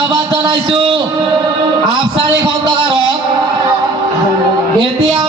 ধন্যবাদ জনাইছো। আফসারি খন্দকারক এতিয়া